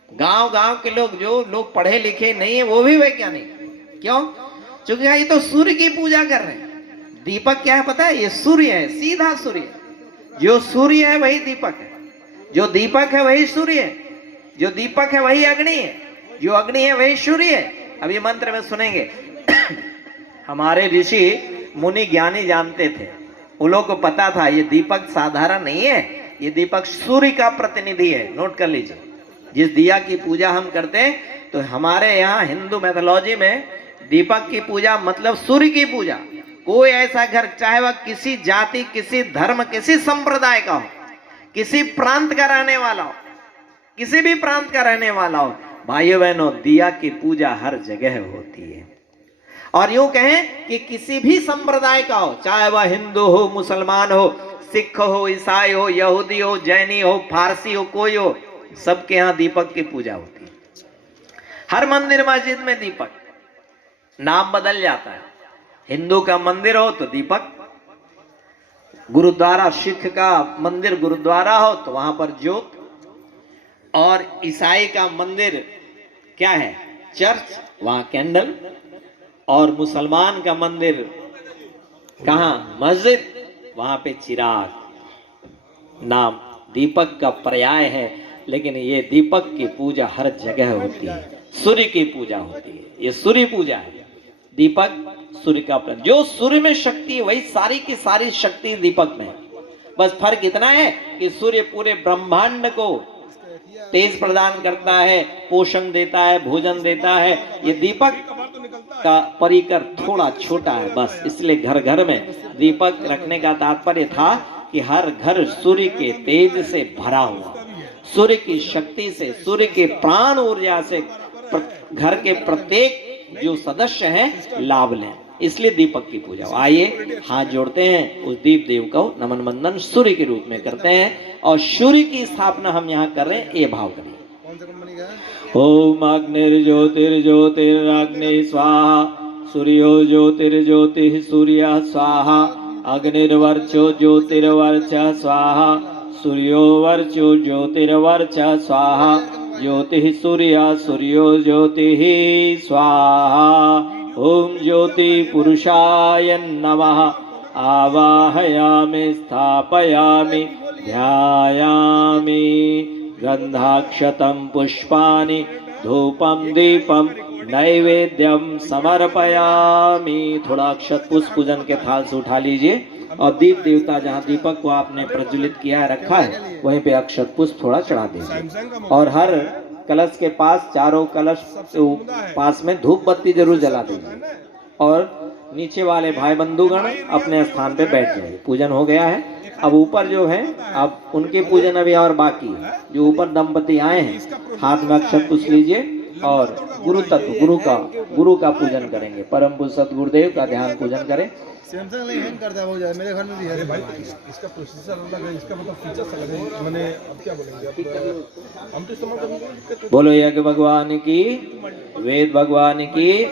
गांव के लोग, जो लोग पढ़े लिखे नहीं है वो भी वैज्ञानिक। क्यों? क्योंकि ये तो सूर्य की पूजा कर रहे हैं। दीपक क्या है पता है? ये सूर्य है, सीधा सूर्य। जो सूर्य है वही दीपक है, जो दीपक है वही सूर्य है, जो दीपक है वही अग्नि है, जो अग्नि है वही सूर्य है। अब ये मंत्र में सुनेंगे हमारे ऋषि मुनि ज्ञानी जानते थे, उन लोगों को पता था ये दीपक साधारण नहीं है, ये दीपक सूर्य का प्रतिनिधि है। नोट कर लीजिए, जिस दिया की पूजा हम करते हैं, तो हमारे यहाँ हिंदू मैथोलॉजी में दीपक की पूजा मतलब सूर्य की पूजा। कोई ऐसा घर, चाहे वह किसी जाति, किसी धर्म, किसी संप्रदाय का हो, किसी प्रांत का रहने वाला हो, किसी भी प्रांत का रहने वाला हो, भाइयों बहनों, दिया की पूजा हर जगह होती है। और यूं कहें कि किसी भी संप्रदाय का हो, चाहे वह हिंदू हो, मुसलमान हो, सिख हो, ईसाई हो, यहूदी हो, जैनी हो, फारसी हो, कोई हो, सबके यहाँ दीपक की पूजा होती है। हर मंदिर मस्जिद में दीपक, नाम बदल जाता है। हिंदू का मंदिर हो तो दीपक, गुरुद्वारा, सिख का मंदिर गुरुद्वारा हो तो वहां पर ज्योत, और ईसाई का मंदिर क्या है, चर्च, वहां कैंडल, और मुसलमान का मंदिर कहां, मस्जिद, वहां पे चिराग। नाम दीपक का पर्याय है, लेकिन ये दीपक की पूजा हर जगह होती है। सूर्य की पूजा होती है, ये सूर्य पूजा है। दीपक सूर्य का प्रतीक, जो सूर्य में शक्ति है वही सारी की सारी शक्ति दीपक में है। बस फर्क इतना है कि सूर्य पूरे ब्रह्मांड को तेज प्रदान करता है, पोषण देता है, भोजन देता है। ये दीपक का परिकर थोड़ा छोटा है, बस इसलिए घर घर में दीपक रखने का तात्पर्य था कि हर घर सूर्य के तेज से भरा हुआ, सूर्य की शक्ति से, सूर्य के प्राण ऊर्जा से घर के प्रत्येक जो सदस्य हैं लाभ लें, इसलिए दीपक की पूजा। आइए हाथ जोड़ते हैं, उस दीप देव को नमन बंदन सूर्य के रूप में करते हैं, और सूर्य की स्थापना हम यहाँ कर रहे हैं। ये भाव करिए, ओम अग्निर्ज्योतिर्ज्योतिरग्नि स्वाहा, सूर्यो ज्योतिर्ज्योतिः सूर्यः स्वाहा, अग्निर्वर्चो ज्योतिर्वर्चः स्वाहा, सूर्यो वर्चो ज्योतिर्वर्चः स्वाहा, ज्योतिः सूर्यः सूर्यो ज्योतिः स्वाहा। ओम ज्योति पुरुषाय नमः, आवाहयामि स्थापयामि ध्यायामि, गंधाक्षतं पुष्पाणि धूपं दीपं नैवेद्यम समर्पयामि। थोड़ा अक्षत पुष्प पूजन के थाल से उठा लीजिए, और दीप देवता जहाँ दीपक को आपने प्रज्वलित किया है, रखा है, वहीं पे अक्षत पुष्प थोड़ा चढ़ा दीजिए। और हर कलश के पास, चारों कलश पास में धूप बत्ती जरूर जला दीजिए, और नीचे वाले भाई बंधुगण अपने स्थान पे बैठ जाइए। पूजन हो गया है। अब ऊपर जो है, अब उनके पूजन अभी और बाकी है। जो ऊपर दंपति आए हैं, हाथ में अक्षत पुष्प लीजिए, और गुरु तत्व, गुरु का पूजन करेंगे। परम पूज्य सद्गुरुदेव का ध्यान पूजन करें। सैमसंग नहीं हैंग करता है, वो जाए मेरे घर में भी है भाई। इसका प्रोसेसर अलग है, इसका मतलब फीचर्स अलग है। मैंने अब क्या बोलेंगे, अब हम तो इस्तेमाल करेंगे। बोलो यज्ञ भगवान की, वेद भगवान की।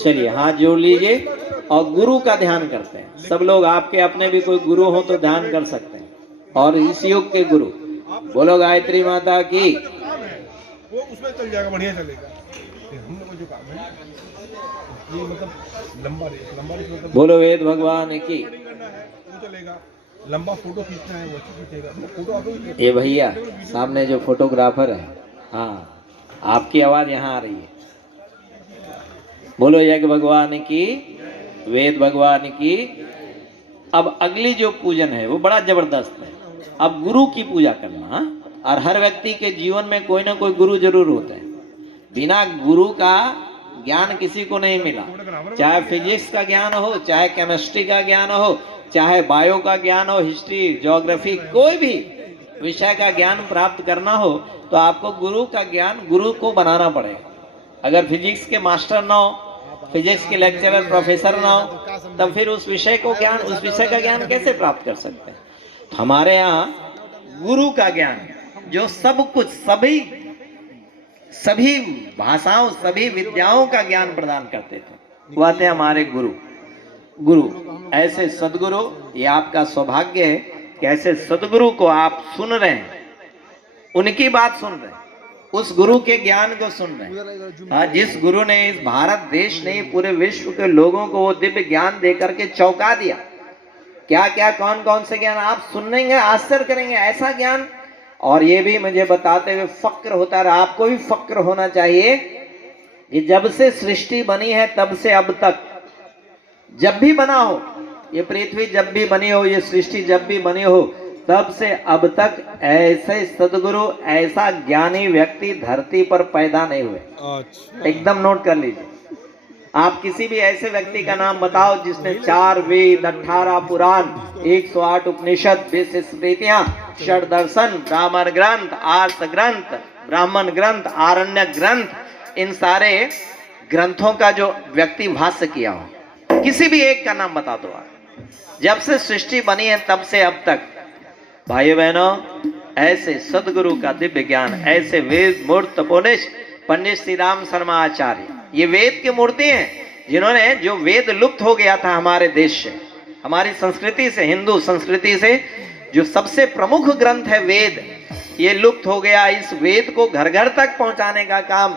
चलिए हाथ जोड़ लीजिए और गुरु का ध्यान करते हैं। सब लोग, आपके अपने भी कोई गुरु हो तो ध्यान कर सकते हैं, और इस युग के गुरु। बोलो गायत्री माता की। वो उसमें चल जाएगा, बढ़िया चलेगा। हम लोग जो काम है ये मतलब लंबा रेस मतलब बोलो वेद भगवान की। वो चलेगा, लंबा फोटो खींचना है वो खींचेगा। फोटो आप ये भैया सामने जो फोटोग्राफर है, हाँ, आपकी आवाज यहाँ आ रही है। बोलो यज्ञ भगवान की, वेद भगवान की। अब अगली जो पूजन है वो बड़ा जबरदस्त है। अब गुरु की पूजा करना, और हर व्यक्ति के जीवन में कोई ना कोई गुरु जरूर होता है। बिना गुरु का ज्ञान किसी को नहीं मिला। चाहे फिजिक्स का ज्ञान हो, चाहे केमिस्ट्री का ज्ञान हो, चाहे बायो का ज्ञान हो, हिस्ट्री, ज्योग्राफी, कोई भी विषय का ज्ञान प्राप्त करना हो तो आपको गुरु का ज्ञान, गुरु को बनाना पड़ेगा। अगर फिजिक्स के मास्टर ना हो, फिजिक्स के लेक्चरर, प्रोफेसर ना हो, तब फिर उस विषय को ज्ञान, उस विषय का ज्ञान कैसे प्राप्त कर सकते हैं। तो हमारे यहाँ गुरु का ज्ञान, जो सब कुछ, सभी भाषाओं, सभी विद्याओं का ज्ञान प्रदान करते थे, वो थे हमारे गुरु। ऐसे सदगुरु, ये आपका सौभाग्य है कि ऐसे सदगुरु को आप सुन रहे हैं, उनकी बात सुन रहे हैं, उस गुरु के ज्ञान को सुन रहे हैं। हाँ, जिस गुरु ने इस भारत देश नहीं, पूरे विश्व के लोगों को वो दिव्य ज्ञान देकर के चौंका दिया। क्या क्या, कौन कौन से ज्ञान आप सुनेंगे, आश्चर्य करेंगे। ऐसा ज्ञान, और ये भी मुझे बताते हुए फक्र होता रहा। आपको भी फक्र होना चाहिए कि जब से सृष्टि बनी है तब से अब तक जब भी बना हो, ये पृथ्वी जब भी बनी हो, ये सृष्टि जब भी बनी हो, तब से अब तक ऐसे सदगुरु, ऐसा ज्ञानी व्यक्ति धरती पर पैदा नहीं हुए। अच्छा। एकदम नोट कर लीजिए। आप किसी भी ऐसे व्यक्ति का नाम बताओ जिसने 4 वेद, 18 पुराण, 108 उपनिषद, 20 स्मृतियां, षड दर्शन, ब्राह्मण ग्रंथ, आर्ष ग्रंथ, ब्राह्मण ग्रंथ, आरण्य ग्रंथ, इन सारे ग्रंथों का जो व्यक्ति भाष्य किया हो, किसी भी एक का नाम बता दो आप। जब से सृष्टि बनी है तब से अब तक भाइयों बहनों, ऐसे सदगुरु का दिव्य ज्ञान, ऐसे वेद मूर्त तपोनिष्ठ पंडित श्री राम शर्मा आचार्य, ये वेद की मूर्ति हैं, जिन्होंने, जो वेद लुप्त हो गया था हमारे देश से, हमारी संस्कृति से, हिंदू संस्कृति से, जो सबसे प्रमुख ग्रंथ है वेद, ये लुप्त हो गया। इस वेद को घर घर तक पहुंचाने का काम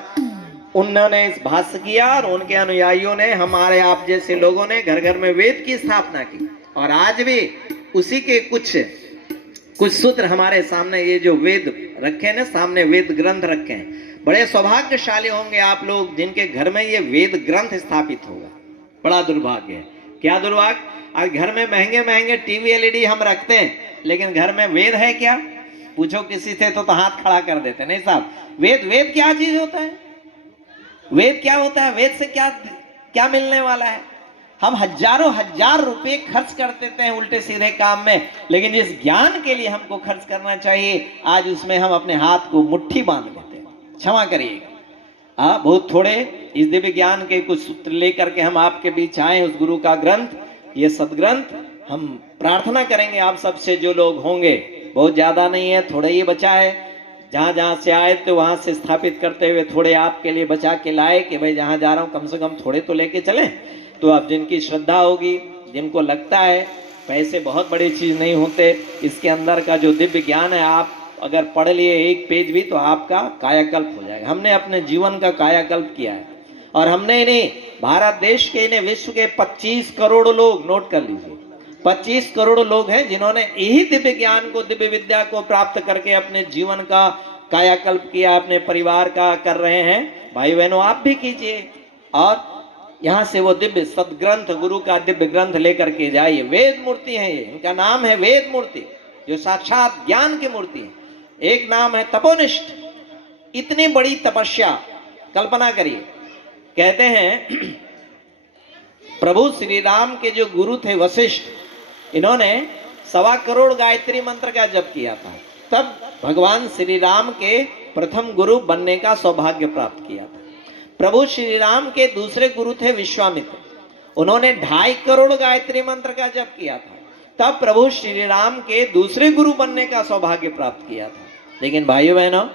उन्होंने इस भाष्य किया, और उनके अनुयायियों ने, हमारे आप जैसे लोगों ने घर घर में वेद की स्थापना की। और आज भी उसी के कुछ सूत्र हमारे सामने, ये जो वेद रखे ना सामने, वेद ग्रंथ रखे हैं। बड़े सौभाग्यशाली होंगे आप लोग जिनके घर में ये वेद ग्रंथ स्थापित होगा। बड़ा दुर्भाग्य है। क्या दुर्भाग्य? आज घर में महंगे महंगे टीवी एलईडी हम रखते हैं, लेकिन घर में वेद है क्या? पूछो किसी से तो हाथ खड़ा कर देते। नहीं साहब, वेद क्या चीज होता है? वेद क्या होता है? वेद से क्या मिलने वाला है? हम हजारों हजार रुपए खर्च कर देते हैं उल्टे सीधे काम में, लेकिन जिस ज्ञान के लिए हमको खर्च करना चाहिए, आज उसमें हम अपने हाथ को मुट्ठी बांध लेते हैं। क्षमा करिएगा। बहुत थोड़े इस दिव्य ज्ञान के कुछ सूत्र लेकर के हम आपके बीच आए, उस गुरु का ग्रंथ, ये सदग्रंथ। हम प्रार्थना करेंगे आप सबसे, जो लोग होंगे, बहुत ज्यादा नहीं है, थोड़े ही बचा है, जहां जहां से आए तो वहां से स्थापित करते हुए थोड़े आपके लिए बचा के लाए कि भाई जहां जा रहा हूं कम से कम थोड़े तो लेके चलें। तो अब जिनकी श्रद्धा होगी, जिनको लगता है पैसे बहुत बड़ी चीज नहीं होते, इसके अंदर का जो दिव्य ज्ञान है, आप अगर पढ़ लिए एक पेज भी तो आपका कायाकल्प हो जाएगा। हमने अपने जीवन का कायाकल्प किया है, और हमने इन्हें भारत देश के, इन्हें विश्व के 25 करोड़ लोग, नोट कर लीजिए, 25 करोड़ लोग हैं जिन्होंने यही दिव्य ज्ञान को, दिव्य विद्या को प्राप्त करके अपने जीवन का कायाकल्प किया, अपने परिवार का कर रहे हैं। भाई बहनों, आप भी कीजिए, और यहां से वो दिव्य सदग्रंथ, गुरु का दिव्य ग्रंथ लेकर के जाइए। वेद मूर्ति है ये, इनका नाम है वेद मूर्ति, जो साक्षात ज्ञान की मूर्ति है। एक नाम है तपोनिष्ठ। इतनी बड़ी तपस्या, कल्पना करिए। कहते हैं प्रभु श्री राम के जो गुरु थे वशिष्ठ, इन्होंने 1.25 करोड़ गायत्री मंत्र का जप किया था, तब भगवान श्री राम के प्रथम गुरु बनने का सौभाग्य प्राप्त किया था। प्रभु श्री राम के दूसरे गुरु थे विश्वामित्र, उन्होंने 2.5 करोड़ गायत्री मंत्र का जप किया था, तब प्रभु श्री राम के दूसरे गुरु बनने का सौभाग्य प्राप्त किया था। लेकिन भाइयों बहनों,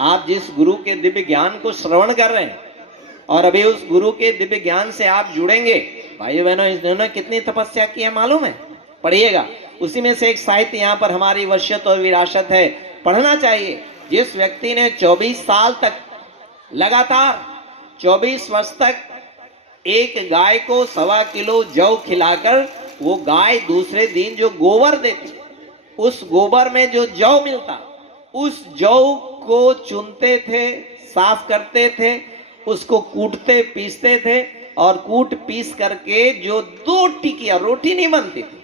आप जिस गुरु के दिव्य ज्ञान को श्रवण कर रहे हैं, और अभी उस गुरु के दिव्य ज्ञान से आप जुड़ेंगे, भाइयों बहनों, इन्होंने कितनी तपस्या की है मालूम है? पढ़िएगा। उसी में से एक साहित्य यहाँ पर हमारी वसियत और विरासत है, पढ़ना चाहिए। जिस व्यक्ति ने 24 साल तक लगातार 24 वर्ष तक एक गाय को 1.25 किलो जौ खिलाकर, वो गाय दूसरे दिन जो गोबर देती, उस गोबर में जो जौ मिलता, उस जौ को चुनते थे, साफ करते थे, उसको कूटते पीसते थे, और कूट पीस करके जो 2 टिकिया, रोटी नहीं बनती थी,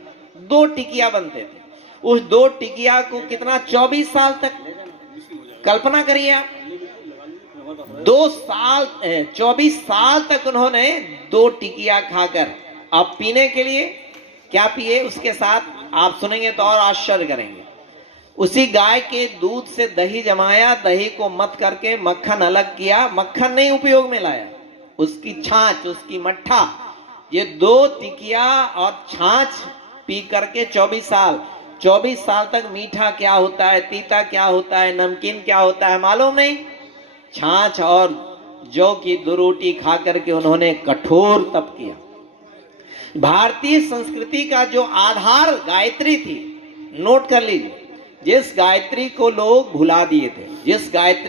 2 टिकिया बनते थे, उस 2 टिकिया को कितना, 24 साल तक, कल्पना करिए आप, 24 साल तक उन्होंने 2 टिकिया खाकर, अब पीने के लिए क्या पिए उसके साथ, आप सुनेंगे तो और आश्चर्य करेंगे। उसी गाय के दूध से दही जमाया, दही को मत करके मक्खन अलग किया, मक्खन नहीं उपयोग में लाया, उसकी छाछ, उसकी मट्ठा, ये 2 टिकिया और छाछ पी करके 24 साल तक मीठा क्या होता है, तीता क्या होता है, नमकीन क्या होता है मालूम नहीं, छाछ और जौ की 2 रोटी खा करके उन्होंने कठोर तप किया। भारतीय संस्कृति का जो आधार गायत्री थी, नोट कर लीजिए, जिस गायत्री को लोग भुला दिए थे,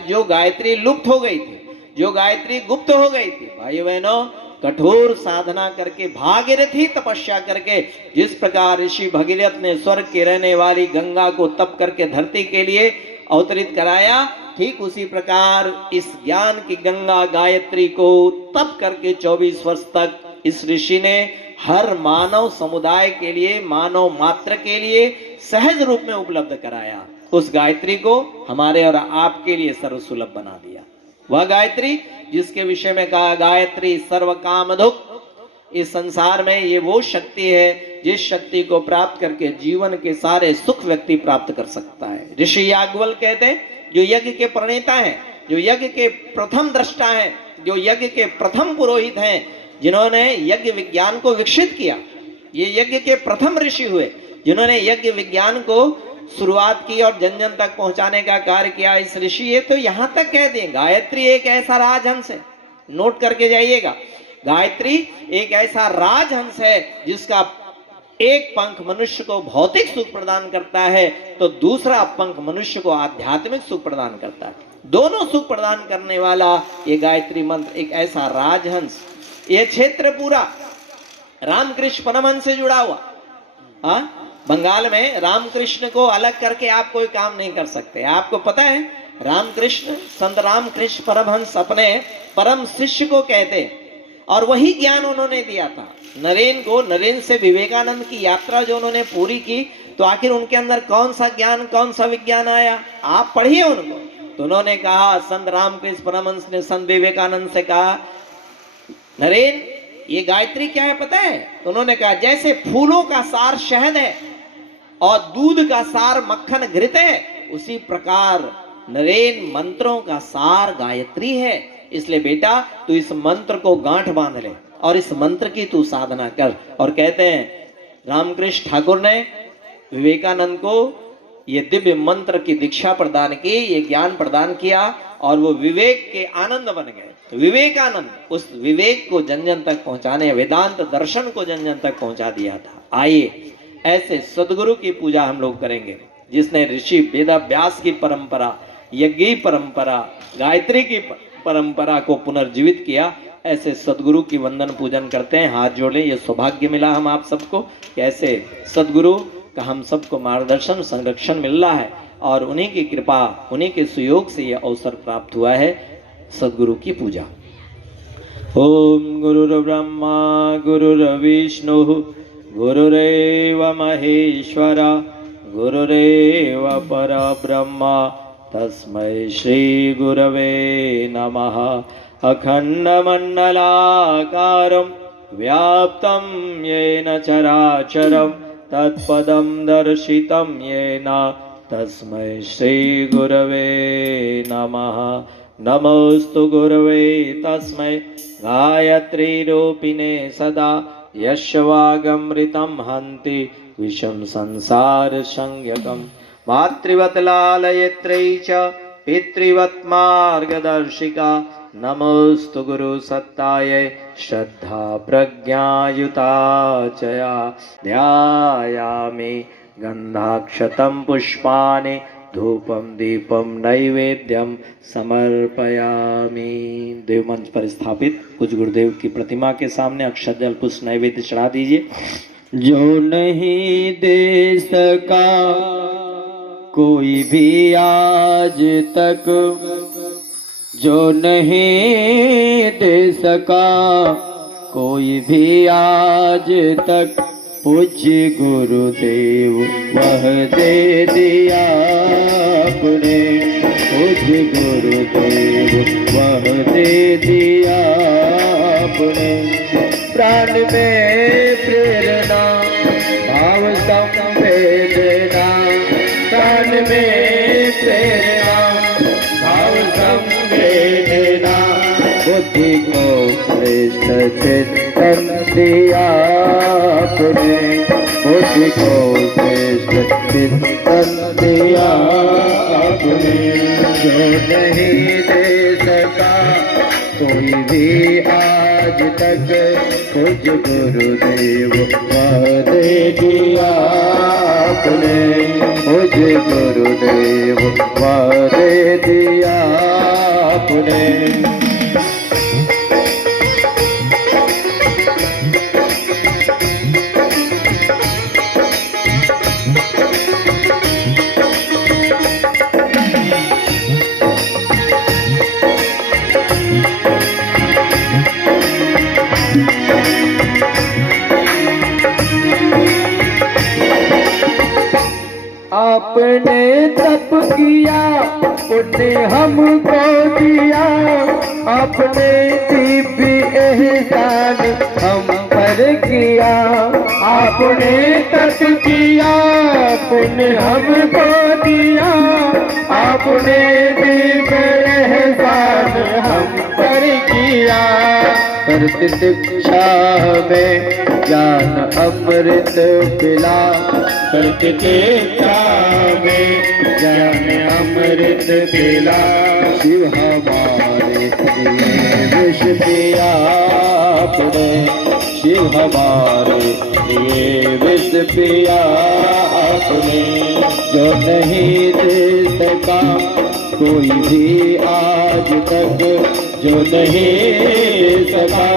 जो गायत्री लुप्त हो गई थी, जो गायत्री गुप्त हो गई थी, भाइयों बहनों, कठोर साधना करके, भागीरथी तपस्या करके, जिस प्रकार ऋषि भगीरथ ने स्वर्ग की रहने वाली गंगा को तप करके धरती के लिए अवतरित कराया, ठीक उसी प्रकार इस ज्ञान की गंगा गायत्री को तप करके 24 वर्ष तक इस ऋषि ने हर मानव समुदाय के लिए, मानव मात्र के लिए सहज रूप में उपलब्ध कराया। उस गायत्री को हमारे और आपके लिए सर्वसुलभ बना दिया। वह गायत्री जिसके विषय में कहा गायत्री सर्व काम दुख। इस संसार में ये वो शक्ति है जिस शक्ति को प्राप्त करके जीवन के सारे सुख व्यक्ति प्राप्त कर सकता है। ऋषि याज्ञवल कहते हैं, जो यज्ञ के प्रणेता हैं, जो यज्ञ के प्रथम दृष्टा हैं, जो यज्ञ के प्रथम पुरोहित हैं, जिन्होंने यज्ञ विज्ञान को विकसित किया, ये यज्ञ के प्रथम ऋषि हुए जिन्होंने यज्ञ विज्ञान को शुरुआत की और जन जन तक पहुंचाने का कार्य किया। इस ऋषि ये तो यहां तक कह दें, गायत्री एक ऐसा राजहंस है, नोट करके जाइएगा, गायत्री एक ऐसा राजहंस है जिसका एक पंख मनुष्य को भौतिक सुख प्रदान करता है तो दूसरा पंख मनुष्य को आध्यात्मिक सुख प्रदान करता है। दोनों सुख प्रदान करने वाला ये गायत्री मंत्र एक ऐसा राजहंस। ये क्षेत्र पूरा रामकृष्ण परमहंस से जुड़ा हुआ। बंगाल में रामकृष्ण को अलग करके आप कोई काम नहीं कर सकते। आपको पता है रामकृष्ण, संत रामकृष्ण परमहंस अपने परम शिष्य को कहते और वही ज्ञान उन्होंने दिया था नरेन को। नरेन से विवेकानंद की यात्रा जो उन्होंने पूरी की तो आखिर उनके अंदर कौन सा ज्ञान, कौन सा विज्ञान आया, आप पढ़िए उनको। तो उन्होंने कहा, संत रामकृष्ण परमहंस ने संत विवेकानंद से कहा, नरेन ये गायत्री क्या है पता है? तो उन्होंने कहा जैसे फूलों का सार शहद है और दूध का सार मक्खन घृत है, उसी प्रकार नरेन मंत्रों का सार गायत्री है। इसलिए बेटा तू इस मंत्र को गांठ बांध ले और इस मंत्र की तू साधना कर। और कहते हैं रामकृष्ण ठाकुर ने विवेकानंद को ये दिव्य मंत्र की दीक्षा प्रदान की, ये ज्ञान प्रदान किया और वो विवेक के आनंद बन गए। तो विवेकानंद उस विवेक को जन जन तक पहुंचाने, वेदांत दर्शन को जन जन तक पहुंचा दिया था। आइए ऐसे सदगुरु की पूजा हम लोग करेंगे जिसने ऋषि वेदव्यास की परंपरा, यज्ञ परंपरा, गायत्री की परंपरा को पुनर्जीवित किया। ऐसे सदगुरु की वंदन पूजन करते हैं, हाथ जोड़े। ये सौभाग्य मिला हम आप सबको कि ऐसे सदगुरु का हम सबको मार्गदर्शन, संरक्षण मिल रहा है और उन्हीं की कृपा, उन्हीं के सुयोग से ये अवसर प्राप्त हुआ है सदगुरु की पूजा। ओम गुरुर्ब्रह्मा गुरुर्विष्णु गुरुरेव महेश्वरा गुरुरेव परब्रह्मा तस्मै श्री गुरवे नमः। अखंडमंडलाकारं व्याप्तं येन चराचरं तत्पदं दर्शितं येन तस्मै श्री गुरवे नमः। नमोस्तु गुरवे तस्मै गायत्री रूपिणे सदा यस्य वागमृतं हन्ति विषं संसार संज्ञकम्। मातृवत् लालयित्रै च पितृवत् मार्गदर्शिका। नमोस्तु गुरु सत्तायै श्रद्धा प्रज्ञायुता चया। ध्यायामि गन्धाक्षतं पुष्पाणि धूपं दीपं नैवेद्यं समर्पयामि। देव मंच पर स्थापित कुछ गुरुदेव की प्रतिमा के सामने अक्षत जल पुष्प नैवेद्य चढ़ा दीजिए। जो नहीं दे सका कोई भी आज तक, जो नहीं दे सका कोई भी आज तक, पूज्य गुरुदेव वह दे दिया आपने। पूज्य गुरुदेव वह दे दिया आपने। प्राण में प्रेरणा भाव संवेदना, प्राण में प्रेरणा भाव संवेदना, बुद्धि को श्रेष्ठ चिंतन दिया आपने। बुद्धि को श्रेष्ठ चिंतन दिया आपने। जो नहीं दे सका कोई भी आज तक, कुछ गुरुदेव वह दे दिया आपने। मुझे गुरुदेव वह दे दिया आपने। तप किया, पुण्य हमको दिया, अपने दिव्य एहसान हम पर किया। आपने तप किया, पुण्य हमको दिया, आपने दिव्य एहसान हम पर किया। करत शिक्षा में ज्ञान अमृत पिला, करत शिक्षा में ज्ञान अमृत पिला। शिव हमारे लिए विष पिया आपने, शिव हमारे लिए विष पिया आपने। जो नहीं दे सका कोई भी आज तक, जो नहीं दे सका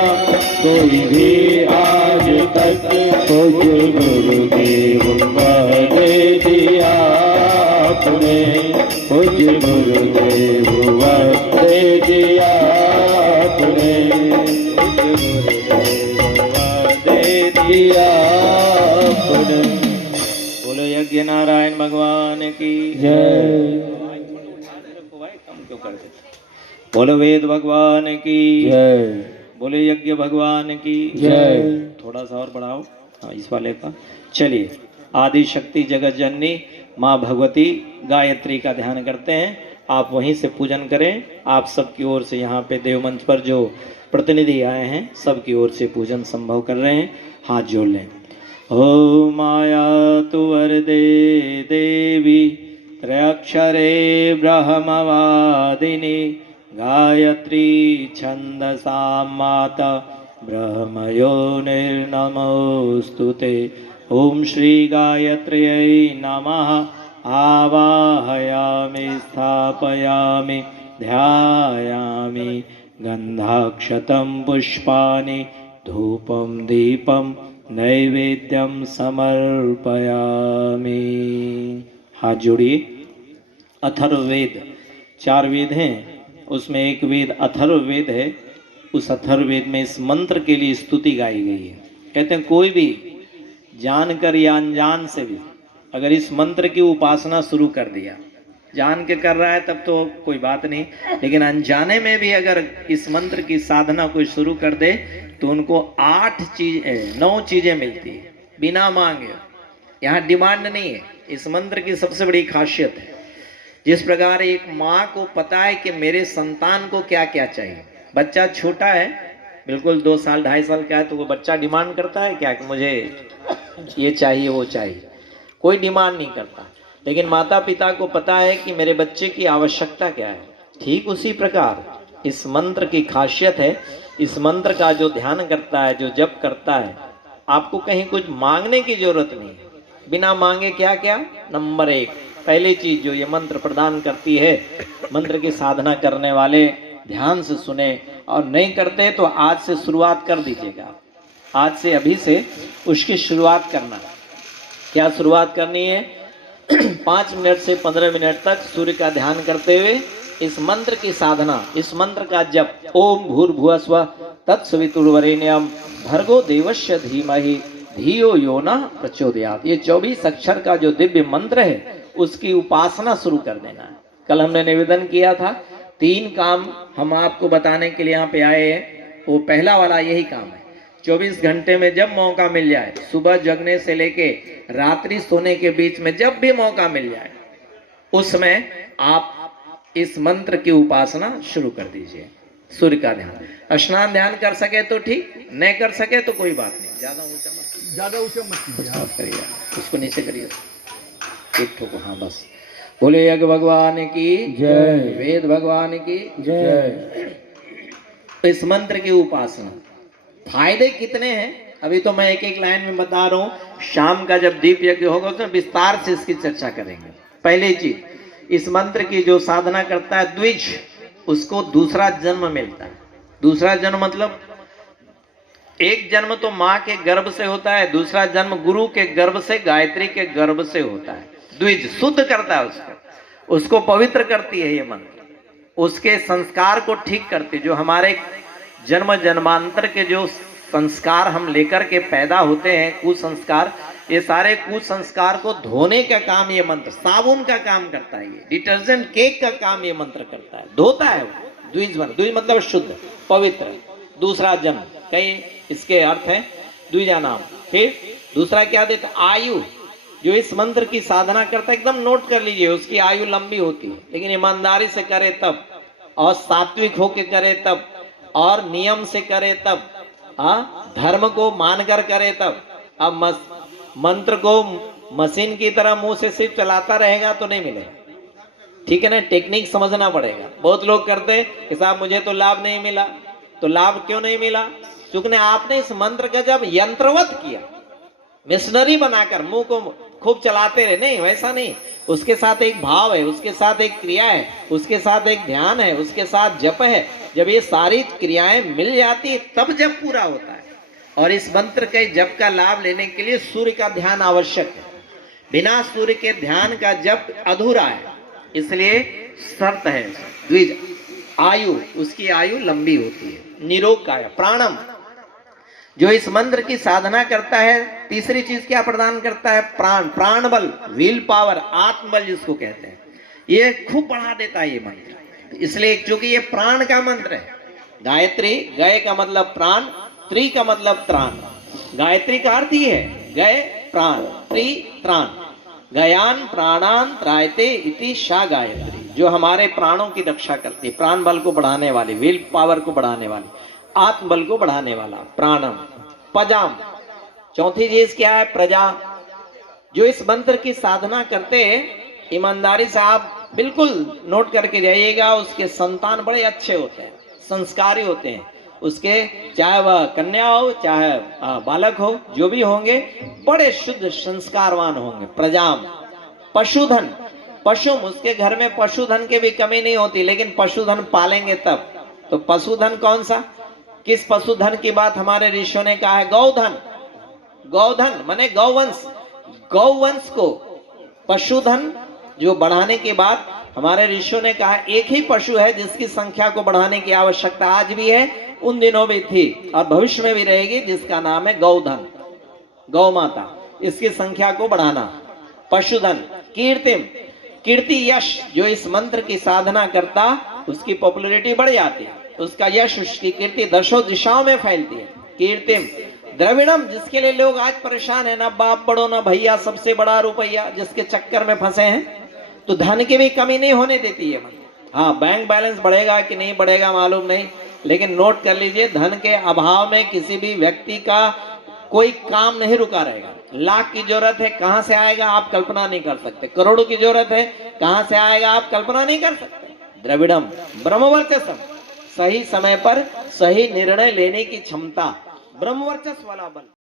कोई भी आज तक, पूज्य गुरुदेव दे दिया आपने, पूज्य गुरुदेव दे दिया आपने, पूज्य गुरुदेव दे दिया आपने। बोलो यज्ञ नारायण भगवान की जय। क्यों करते? बोलो वेद भगवान की जय, बोले यज्ञ भगवान की जय। थोड़ा सा और बढ़ाओ, हाँ इस वाले का। चलिए, आदि शक्ति जगत जननी माँ भगवती गायत्री का ध्यान करते हैं। आप वहीं से पूजन करें। आप सबकी ओर से यहाँ पे देव मंच पर जो प्रतिनिधि आए हैं सबकी ओर से पूजन संभव कर रहे हैं। हाथ जोड़ लें। ओ माया तु वरदे देवी त्रयक्षरे ब्रह्मवादिनी, गायत्री छंदसा माता ब्रह्मयो निर्नमोस्तुते। ओम श्री गायत्र्यै नमः। आवाहयामि स्थापयामि ध्यायामि, गंधाक्षतं पुष्पाणि धूपं दीपं नैवेद्यं समर्पयामि। हाथ जोड़िए। अथर्ववेद 4 वेद हैं, उसमें एक वेद अथर्ववेद है। उस अथर्ववेद में इस मंत्र के लिए स्तुति गाई गई है। कहते हैं कोई भी जानकर या अनजान से भी अगर इस मंत्र की उपासना शुरू कर दिया, जान के कर रहा है तब तो कोई बात नहीं, लेकिन अनजाने में भी अगर इस मंत्र की साधना कोई शुरू कर दे तो उनको 9 चीजें मिलती है बिना मांगे। यहाँ डिमांड नहीं है। इस मंत्र की सबसे बड़ी खासियत है, जिस प्रकार एक माँ को पता है कि मेरे संतान को क्या क्या चाहिए। बच्चा छोटा है, बिल्कुल 2 साल 2.5 साल का है, तो वो बच्चा डिमांड करता है क्या कि मुझे ये चाहिए वो चाहिए, कोई डिमांड नहीं करता। लेकिन माता पिता को पता है कि मेरे बच्चे की आवश्यकता क्या है। ठीक उसी प्रकार इस मंत्र की खासियत है। इस मंत्र का जो ध्यान करता है, जो जप करता है, आपको कहीं कुछ मांगने की जरूरत नहीं। बिना मांगे क्या क्या, नंबर 1 पहली चीज जो ये मंत्र प्रदान करती है, मंत्र की साधना करने वाले ध्यान से सुने, और नहीं करते तो आज से शुरुआत कर दीजिएगा। आज से अभी से उसकी शुरुआत करना। क्या शुरुआत करनी है? 5 मिनट से 15 मिनट तक सूर्य का ध्यान करते हुए इस मंत्र की साधना, इस मंत्र का जप। ओम भूर्भुवस्वः तत्सवितुर्वरेण्यं भर्गो देवस्य धीमहि धियो यो नः प्रचोदयात्। ये 24 अक्षर का जो दिव्य मंत्र है उसकी उपासना शुरू कर देना। कल हमने निवेदन किया था 3 काम हम आपको बताने के लिए यहाँ पे आए हैं। वो पहला वाला यही काम है, 24 घंटे में जब मौका मिल जाए, सुबह जगने से लेके रात्रि सोने के बीच में जब भी मौका मिल जाए, उसमें आप इस मंत्र की उपासना शुरू कर दीजिए। सूर्य का ध्यान, स्नान ध्यान कर सके तो ठीक, नहीं कर सके तो कोई बात नहीं। ज्यादा ऊंचा मत करिए, उसको नीचे करिए, एक ठोको। हाँ बस। बोले यज्ञ भगवान की जय, वेद भगवान की जय। इस मंत्र की उपासना फायदे कितने हैं, अभी तो मैं एक एक लाइन में बता रहा हूँ। शाम का जब दीप यज्ञ होगा उसमें विस्तार से इसकी चर्चा करेंगे। पहली चीज, इस मंत्र की जो साधना करता है द्विज, उसको दूसरा जन्म मिलता है। दूसरा जन्म मतलब एक जन्म तो माँ के गर्भ से होता है, दूसरा जन्म गुरु के गर्भ से, गायत्री के गर्भ से होता है। द्विज शुद्ध करता है उसको पवित्र करती है ये मंत्र, उसके संस्कार को ठीक करती। जो हमारे जन्म जन्मांतर के जो संस्कार हम लेकर के पैदा होते हैं, कुसंस्कार, ये सारे कुसंस्कार को धोने का काम ये मंत्र, साबुन का काम करता है, ये डिटर्जेंट केक का काम ये मंत्र करता है, धोता है वो। द्विज मतलब शुद्ध, पवित्र, दूसरा जन्म, कई इसके अर्थ है द्विजा नाम। फिर दूसरा क्या देता, आयु। जो इस मंत्र की साधना करता है, एकदम नोट कर लीजिए, उसकी आयु लंबी होती है, लेकिन ईमानदारी से करे तब, और सात्विक होके करे तब, और नियम से करे तब, धर्म को मानकर करे तब। अब मंत्र को मशीन की तरह मुंह से सिर्फ चलाता रहेगा तो नहीं मिलेगा, ठीक है ना, टेक्निक समझना पड़ेगा। बहुत लोग करते हैं कि साहब मुझे तो लाभ नहीं मिला, तो लाभ क्यों नहीं मिला, क्योंकि आपने इस मंत्र का जब यंत्रवत किया, मिशनरी बनाकर मुंह को खूब चलाते रहे, नहीं वैसा नहीं, उसके साथ एक भाव है, उसके साथ एक क्रिया है, उसके साथ एक ध्यान है, उसके साथ जप है। जब ये सारी क्रियाएं मिल जाती है तब जप पूरा होता है। और इस मंत्र के जप का लाभ लेने के लिए सूर्य का ध्यान आवश्यक है, बिना सूर्य के ध्यान का जप अधूरा है, इसलिए शर्त है द्विज। आयु, उसकी आयु लंबी होती है। निरोग काया, प्राणम, जो इस मंत्र की साधना करता है, तीसरी चीज क्या प्रदान करता है, प्राण, प्राण बल, विल पावर, आत्मबल जिसको कहते हैं, ये खूब बढ़ा देता है ये मंत्र। इसलिए क्योंकि ये प्राण का मंत्र है। गायत्री, गय का मतलब प्राण, त्रि का मतलब त्राण। गायत्री का अर्थ ही है गय प्राण, त्रि त्राण। गयान प्राणान त्रायते इति सा गायत्री, जो हमारे प्राणों की रक्षा करती है, प्राण बल को बढ़ाने वाली, विल पावर को बढ़ाने वाली, आत्मबल को बढ़ाने वाला, प्राणम। पजाम, चौथी चीज क्या है, प्रजा। जो इस मंत्र की साधना करते हैं, ईमानदारी से आप बिल्कुल नोट करके जाइएगा, उसके संतान बड़े अच्छे होते हैं, संस्कारी होते हैं, उसके चाहे वह कन्या हो चाहे बालक हो, जो भी होंगे बड़े शुद्ध संस्कारवान होंगे। प्रजाम, पशुधन, पशुम, उसके घर में पशुधन की भी कमी नहीं होती, लेकिन पशुधन पालेंगे तब। तो पशुधन कौन सा, किस पशुधन की बात हमारे ऋषियों ने कहा है, गौधन। गौधन माने गौवंश, गौवंश को पशुधन जो बढ़ाने की बात हमारे ऋषियों ने कहा, एक ही पशु है जिसकी संख्या को बढ़ाने की आवश्यकता आज भी है, उन दिनों भी थी और भविष्य में भी रहेगी, जिसका नाम है गौधन, गौ माता। इसकी संख्या को बढ़ाना। पशुधन, कीर्तिम, कीर्ति यश, जो इस मंत्र की साधना करता उसकी पॉपुलैरिटी बढ़ जाती है, उसका यश, उसकी कीर्ति दशों दिशाओं में फैलती है। कीर्तिम। द्रविड़म, जिसके लिए लोग आज परेशान है, ना बाप बड़ो ना भैया, सबसे बड़ा रुपया, जिसके चक्कर में फंसे हैं, तो धन की भी कमी नहीं होने देती है। हाँ, बैंक बैलेंस बढ़ेगा कि नहीं बढ़ेगा मालूम नहीं, लेकिन नोट कर लीजिए, धन के अभाव में किसी भी व्यक्ति का कोई काम नहीं रुका रहेगा। लाख की जरूरत है, कहां से आएगा आप कल्पना नहीं कर सकते। करोड़ों की जरूरत है, कहां से आएगा आप कल्पना नहीं कर सकते। द्रविड़म, ब्रह्मवर्चस्व, सही समय पर सही निर्णय लेने की क्षमता, ब्रह्मवर्चस्व वाला बल।